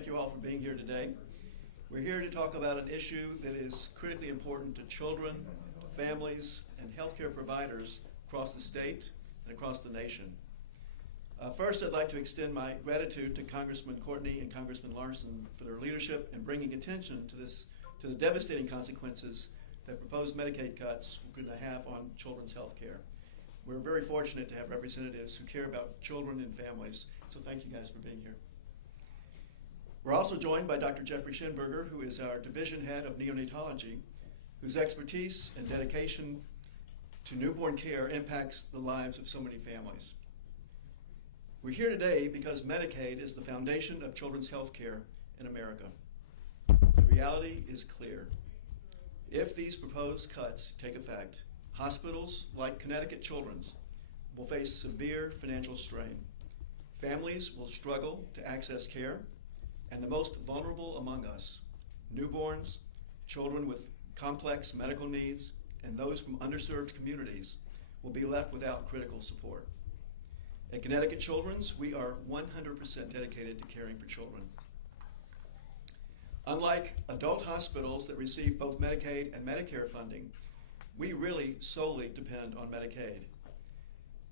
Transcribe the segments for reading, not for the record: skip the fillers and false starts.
thank you all for being here today. We're here to talk about an issue that is critically important to children, families, and healthcare providers across the state and across the nation. First, I'd like to extend my gratitude to Congressman Courtney and Congressman Larson for their leadership in bringing attention to the devastating consequences that proposed Medicaid cuts are going to have on children's health care. We're very fortunate to have representatives who care about children and families, so thank you guys for being here. We're also joined by Dr. Jeffrey Schinberger, who is our division head of neonatology, whose expertise and dedication to newborn care impacts the lives of so many families. We're here today because Medicaid is the foundation of children's health care in America. The reality is clear. If these proposed cuts take effect, hospitals like Connecticut Children's will face severe financial strain. Families will struggle to access care, and the most vulnerable among us, newborns, children with complex medical needs, and those from underserved communities, will be left without critical support. At Connecticut Children's, we are 100% dedicated to caring for children. Unlike adult hospitals that receive both Medicaid and Medicare funding, we really solely depend on Medicaid.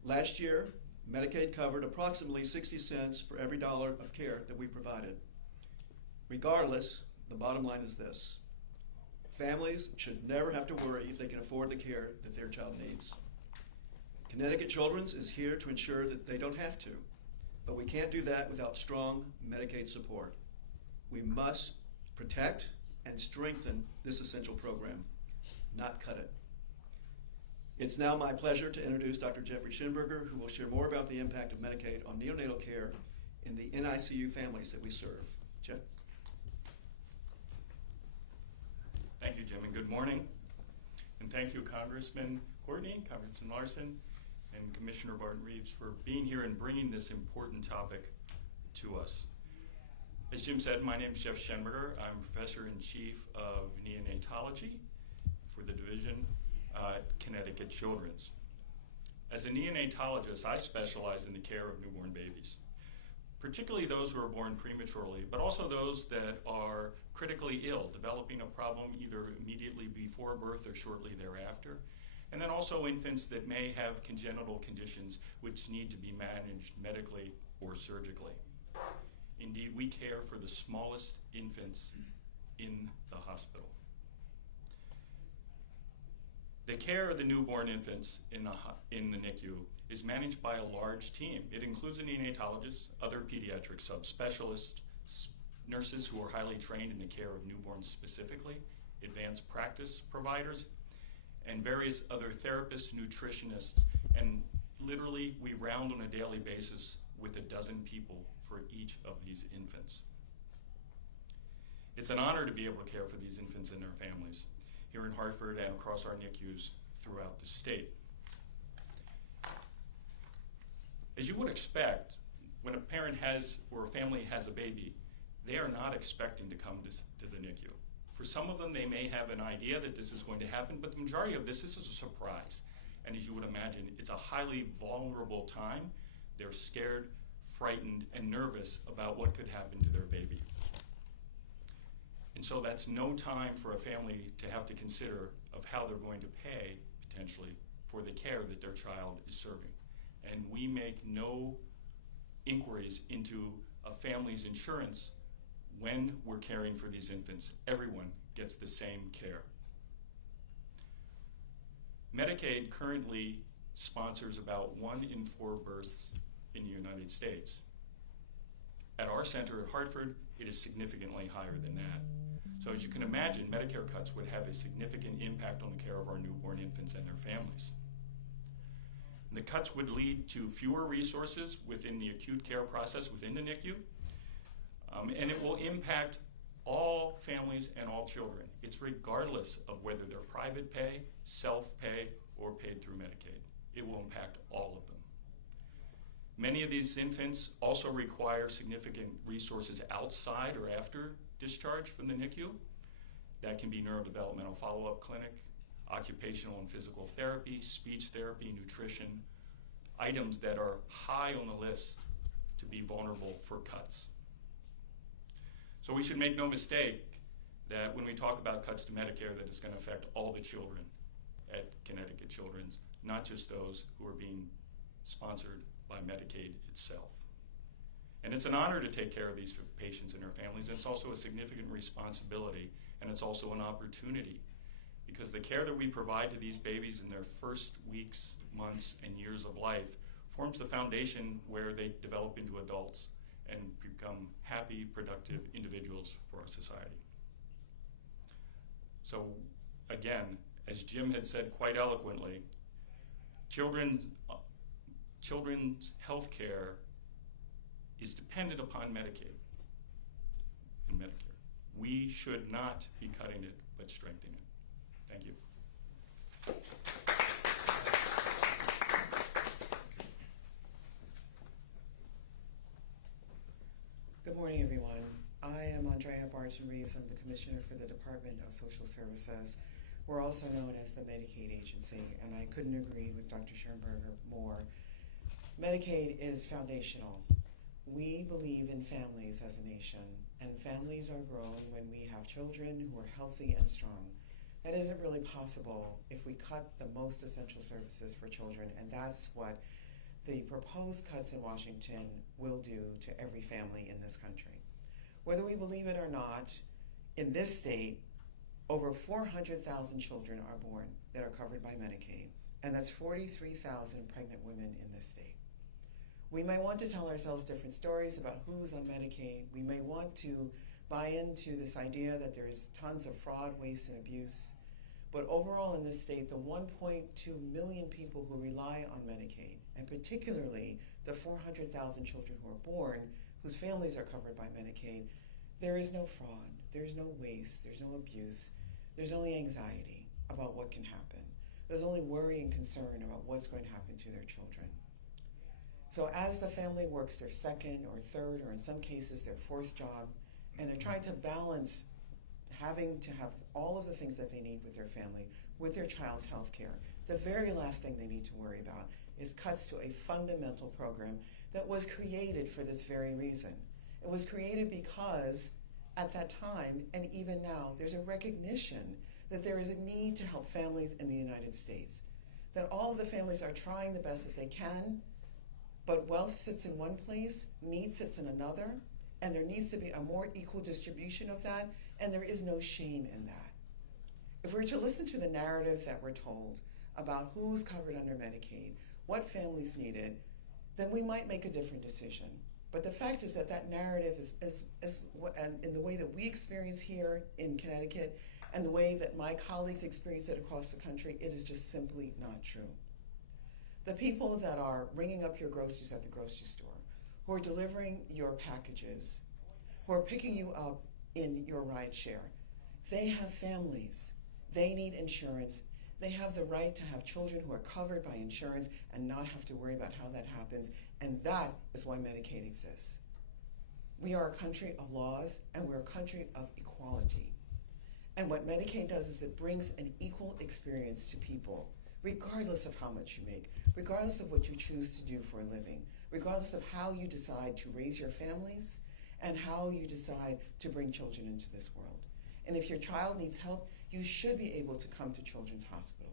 Last year, Medicaid covered approximately 60 cents for every dollar of care that we provided. Regardless, the bottom line is this: families should never have to worry if they can afford the care that their child needs. Connecticut Children's is here to ensure that they don't have to, but we can't do that without strong Medicaid support. We must protect and strengthen this essential program, not cut it. It's now my pleasure to introduce Dr. Jeffrey Schinberger, who will share more about the impact of Medicaid on neonatal care in the NICU families that we serve. Jeff? Thank you, Jim, and good morning. And thank you, Congressman Courtney, Congressman Larson, and Commissioner Barton-Reeves for being here and bringing this important topic to us. As Jim said, my name is Jeff Schinberger. I'm Professor-in-Chief of Neonatology for the division at Connecticut Children's. As a neonatologist, I specialize in the care of newborn babies, particularly those who are born prematurely, but also those that are critically ill, developing a problem either immediately before birth or shortly thereafter, and then also infants that may have congenital conditions which need to be managed medically or surgically. Indeed, we care for the smallest infants in the hospital. The care of the newborn infants in the NICU is managed by a large team. It includes a neonatologist, other pediatric subspecialists, nurses who are highly trained in the care of newborns specifically, advanced practice providers, and various other therapists, nutritionists, and literally we round on a daily basis with a dozen people for each of these infants. It's an honor to be able to care for these infants and their families here in Hartford and across our NICUs throughout the state. As you would expect, when a parent has or a family has a baby, they are not expecting to come to the NICU. For some of them, they may have an idea that this is going to happen, but the majority of this is a surprise. And as you would imagine, it's a highly vulnerable time. They're scared, frightened, and nervous about what could happen to their baby. And so that's no time for a family to have to consider of how they're going to pay, potentially, for the care that their child is serving. And we make no inquiries into a family's insurance when we're caring for these infants. Everyone gets the same care. Medicaid currently sponsors about 1 in 4 births in the United States. At our center at Hartford, it is significantly higher than that. So as you can imagine, Medicare cuts would have a significant impact on the care of our newborn infants and their families. And the cuts would lead to fewer resources within the acute care process within the NICU, and it will impact all families and all children. It's regardless of whether they're private pay, self-pay, or paid through Medicaid. It will impact all of them. Many of these infants also require significant resources outside or after discharge from the NICU. That can be neurodevelopmental follow-up clinic, occupational and physical therapy, speech therapy, nutrition, items that are high on the list to be vulnerable for cuts. So we should make no mistake that when we talk about cuts to Medicare, that it's going to affect all the children at Connecticut Children's, not just those who are being sponsored by Medicaid itself. And it's an honor to take care of these patients and their families. It's also a significant responsibility, and it's also an opportunity, because the care that we provide to these babies in their first weeks, months, and years of life forms the foundation where they develop into adults and become happy, productive individuals for our society. So again, as Jim had said quite eloquently, children's health care is dependent upon Medicaid and Medicare. We should not be cutting it, but strengthening it. Thank you. Good morning, everyone. I am Andrea Barton-Reeves. I'm the Commissioner for the Department of Social Services. We're also known as the Medicaid Agency, and I couldn't agree with Dr. Schoenberger more. Medicaid is foundational. We believe in families as a nation, and families are grown when we have children who are healthy and strong. That isn't really possible if we cut the most essential services for children, and that's what the proposed cuts in Washington will do to every family in this country. Whether we believe it or not, in this state, over 400,000 children are born that are covered by Medicaid, and that's 43,000 pregnant women in this state. We may want to tell ourselves different stories about who's on Medicaid. We may want to buy into this idea that there's tons of fraud, waste, and abuse. But overall in this state, the 1.2 million people who rely on Medicaid, and particularly the 400,000 children who are born whose families are covered by Medicaid, there is no fraud, there's no waste, there's no abuse, there's only anxiety about what can happen. There's only worry and concern about what's going to happen to their children. So as the family works their second or third, or in some cases their fourth job, and they're trying to balance having to have all of the things that they need with their family, with their child's health care, the very last thing they need to worry about is cuts to a fundamental program that was created for this very reason. It was created because at that time, and even now, there's a recognition that there is a need to help families in the United States, that all of the families are trying the best that they can, but wealth sits in one place, need sits in another, and there needs to be a more equal distribution of that, and there is no shame in that. If we're to listen to the narrative that we're told about who's covered under Medicaid, what families need it, then we might make a different decision. But the fact is that that narrative is in the way that we experience here in Connecticut and the way that my colleagues experience it across the country, it is just simply not true. The people that are ringing up your groceries at the grocery store, who are delivering your packages, who are picking you up in your ride share, they have families. They need insurance. They have the right to have children who are covered by insurance and not have to worry about how that happens, and that is why Medicaid exists. We are a country of laws, and we're a country of equality. And what Medicaid does is it brings an equal experience to people, regardless of how much you make, regardless of what you choose to do for a living, regardless of how you decide to raise your families, and how you decide to bring children into this world. And if your child needs help, you should be able to come to Children's Hospital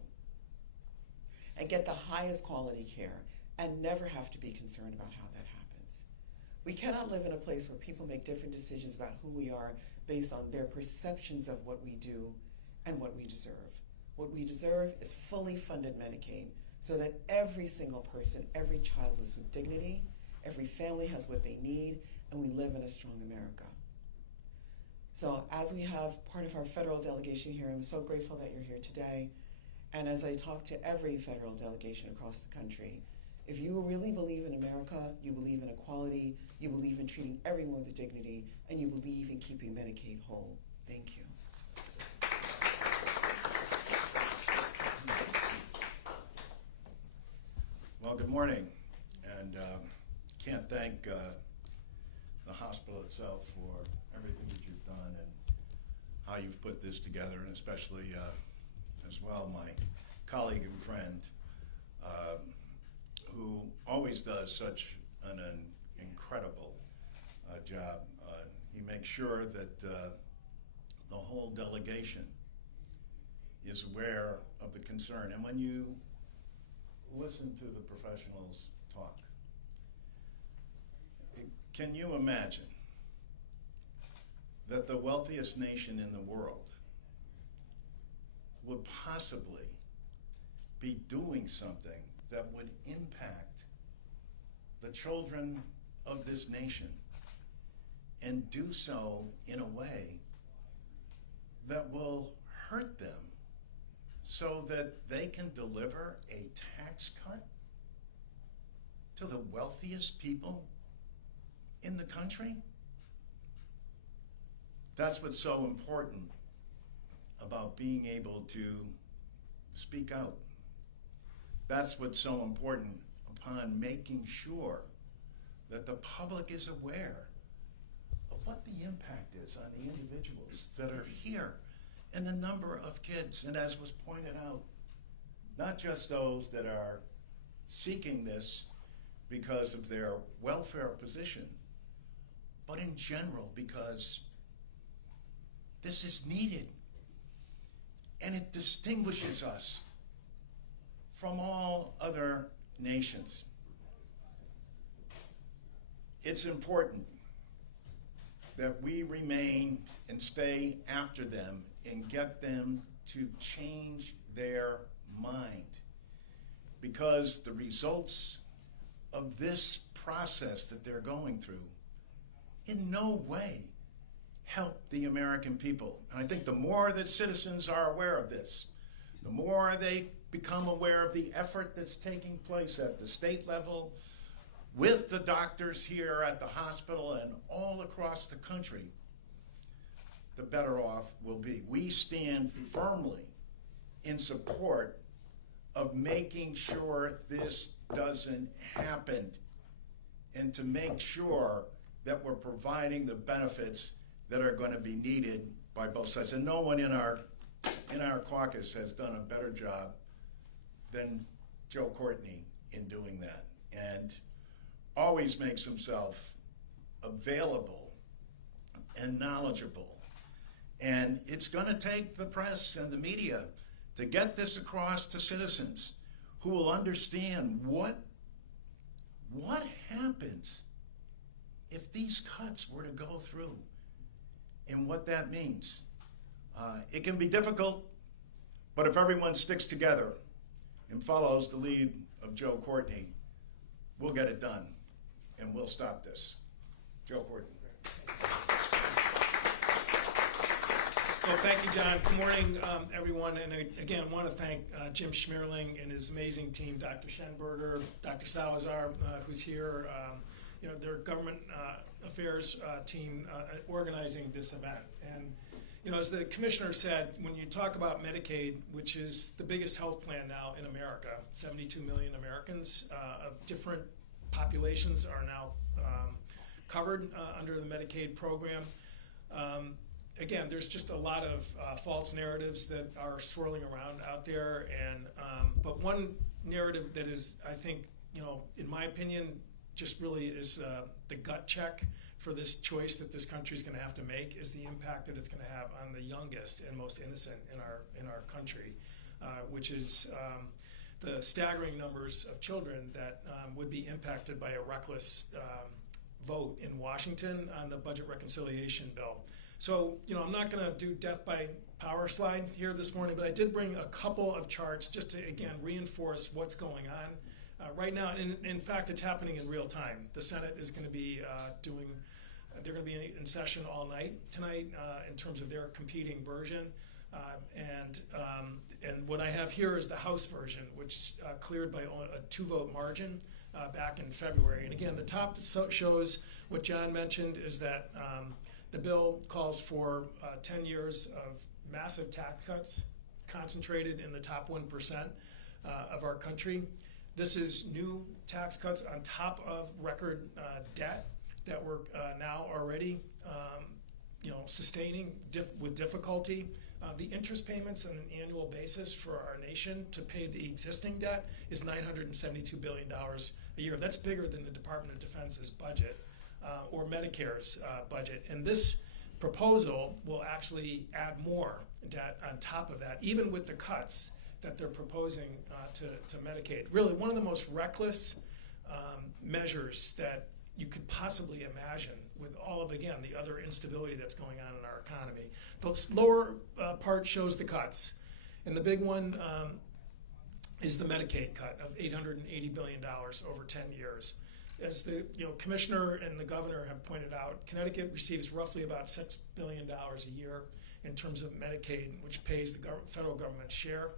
and get the highest quality care and never have to be concerned about how that happens. We cannot live in a place where people make different decisions about who we are based on their perceptions of what we do and what we deserve. What we deserve is fully funded Medicaid so that every single person, every child lives with dignity, every family has what they need, and we live in a strong America. So as we have part of our federal delegation here, I'm so grateful that you're here today. And as I talk to every federal delegation across the country, if you really believe in America, you believe in equality, you believe in treating everyone with dignity, and you believe in keeping Medicaid whole. Thank you. Well, good morning, and can't thank the hospital itself for everything that you've done and how you've put this together, and especially as well my colleague and friend who always does such an incredible job he makes sure that the whole delegation is aware of the concern. And when you listen to the professionals talk, can you imagine that the wealthiest nation in the world would possibly be doing something that would impact the children of this nation, and do so in a way that will hurt them so that they can deliver a tax cut to the wealthiest people in the country? That's what's so important about being able to speak out. That's what's so important upon making sure that the public is aware of what the impact is on the individuals that are here and the number of kids. And as was pointed out, not just those that are seeking this because of their welfare position, but in general because this is needed. And it distinguishes us from all other nations. It's important that we remain and stay after them and get them to change their mind, because the results of this process that they're going through in no way help the American people. And I think the more that citizens are aware of this, the more they become aware of the effort that's taking place at the state level, with the doctors here at the hospital and all across the country, the better off we'll be. We stand firmly in support of making sure this doesn't happen, and to make sure that we're providing the benefits that are going to be needed by both sides. And no one in our caucus has done a better job than Joe Courtney in doing that, and always makes himself available and knowledgeable. And it's going to take the press and the media to get this across to citizens who will understand what happens if these cuts were to go through and what that means. It can be difficult, but if everyone sticks together and follows the lead of Joe Courtney, we'll get it done and we'll stop this. Joe Courtney. Well, thank you, John. Good morning, everyone. And again, I want to thank Jim Schmierling and his amazing team, Dr. Schenberger, Dr. Salazar, who's here, their government affairs team organizing this event. And, as the commissioner said, when you talk about Medicaid, which is the biggest health plan now in America, 72 million Americans of different populations are now covered under the Medicaid program. Again, there's just a lot of false narratives that are swirling around out there, and but one narrative that is, I think, in my opinion, just really is the gut check for this choice that this country is going to have to make, is the impact that it's going to have on the youngest and most innocent in our country, which is the staggering numbers of children that would be impacted by a reckless vote in Washington on the budget reconciliation bill. So, I'm not going to do death by power slide here this morning, but I did bring a couple of charts just to, again, reinforce what's going on right now. And in fact, it's happening in real time. The Senate is going to be they're going to be in session all night tonight in terms of their competing version. And what I have here is the House version, which cleared by a 2-vote margin back in February. And again, the top shows what John mentioned is that the bill calls for 10 years of massive tax cuts concentrated in the top 1% of our country. This is new tax cuts on top of record debt that we're now already sustaining with difficulty. The interest payments on an annual basis for our nation to pay the existing debt is $972 billion a year. That's bigger than the Department of Defense's budget. or Medicare's budget. And this proposal will actually add more debt on top of that, even with the cuts that they're proposing to Medicaid. Really, one of the most reckless measures that you could possibly imagine with all of, again, the other instability that's going on in our economy. The lower part shows the cuts. And the big one is the Medicaid cut of $880 billion over 10 years. As the commissioner and the governor have pointed out, Connecticut receives roughly about $6 billion a year in terms of Medicaid, which pays the federal government share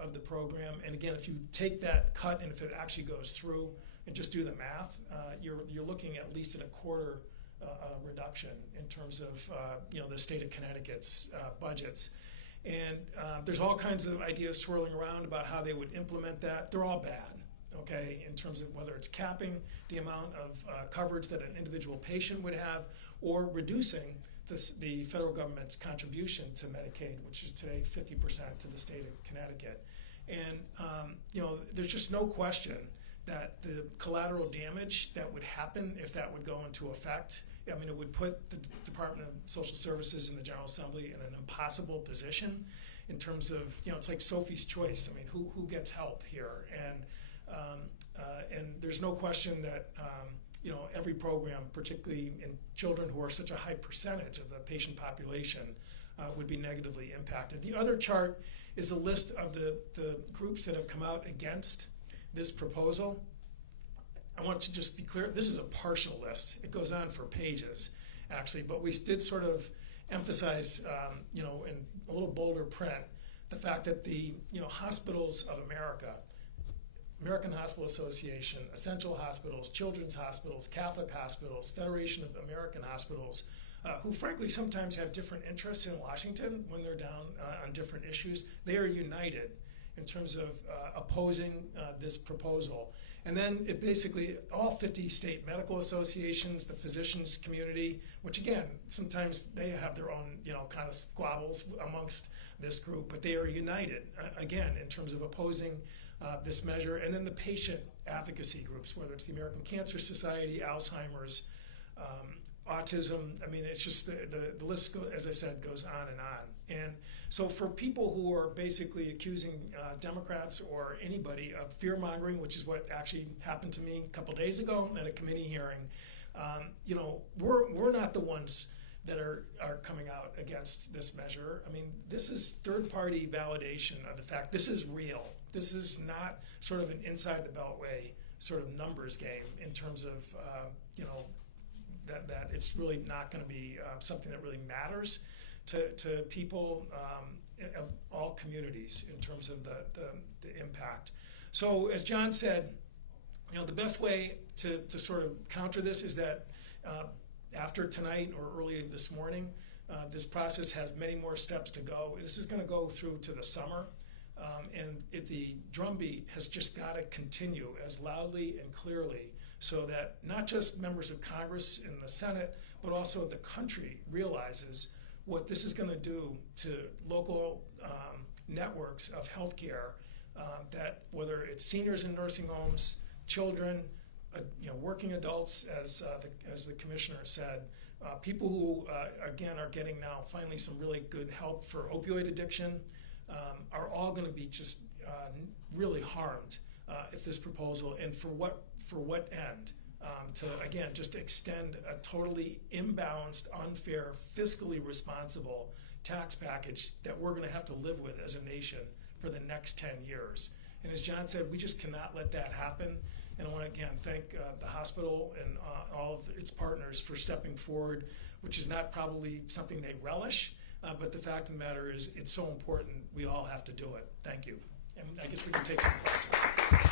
of the program. And again, if you take that cut and if it actually goes through and just do the math, you're looking at least at a quarter reduction in terms of the state of Connecticut's budgets. And there's all kinds of ideas swirling around about how they would implement that. They're all bad, okay, in terms of whether it's capping the amount of coverage that an individual patient would have or reducing the federal government's contribution to Medicaid, which is today 50% to the state of Connecticut. And there's just no question that the collateral damage that would happen if that would go into effect, I mean, it would put the Department of Social Services and the General Assembly in an impossible position in terms of, it's like Sophie's Choice. I mean, who gets help here? And there's no question that, every program, particularly in children who are such a high percentage of the patient population, would be negatively impacted. The other chart is a list of the groups that have come out against this proposal. I want to just be clear, this is a partial list. It goes on for pages, actually, but we did sort of emphasize, in a little bolder print, the fact that the, hospitals of America, American Hospital Association, Essential Hospitals, Children's Hospitals, Catholic Hospitals, Federation of American Hospitals, who frankly sometimes have different interests in Washington when they're down on different issues, they are united in terms of opposing this proposal. And then it basically, all 50 state medical associations, the physicians community, which again, sometimes they have their own, kind of squabbles amongst this group, but they are united, again, in terms of opposing this measure. And then the patient advocacy groups, whether it's the American Cancer Society, Alzheimer's, autism, I mean, it's just the list, as I said, goes on and on. And so for people who are basically accusing Democrats or anybody of fear-mongering, which is what actually happened to me a couple days ago at a committee hearing, we're not the ones that are coming out against this measure. I mean, this is third-party validation of the fact this is real. This is not sort of an inside the beltway sort of numbers game in terms of, that it's really not going to be something that really matters to people of all communities in terms of the impact. So as John said, the best way to sort of counter this is that after tonight or early this morning, this process has many more steps to go. This is going to go through to the summer. And the drumbeat has just got to continue as loudly and clearly so that not just members of Congress and the Senate, but also the country realizes what this is going to do to local networks of healthcare, that whether it's seniors in nursing homes, children, working adults, as the commissioner said, people who, again, are getting now finally some really good help for opioid addiction, are all going to be just really harmed if this proposal, and for what end? To, again, just extend a totally imbalanced, unfair, fiscally responsible tax package that we're going to have to live with as a nation for the next 10 years. And as John said, we just cannot let that happen. And I want to, again, thank the hospital and all of its partners for stepping forward, which is not probably something they relish, but the fact of the matter is it's so important we all have to do it. Thank you. And I guess we can take some questions.